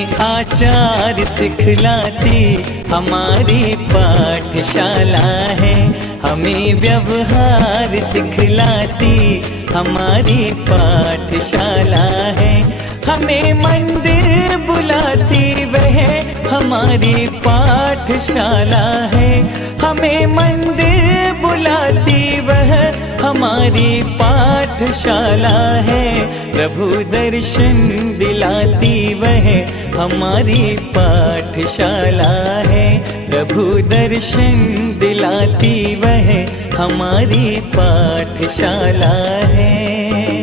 हमें आचार सिखलाती हमारी पाठशाला है। हमें व्यवहार सिखलाती हमारी पाठशाला है। हमें मंदिर बुलाती वह हमारी पाठशाला है। हमें मंदिर बुलाती वह हमारी पाठशाला है। प्रभु दर्शन दिलाती वह हमारी पाठशाला है। प्रभु दर्शन दिलाती वह हमारी पाठशाला है।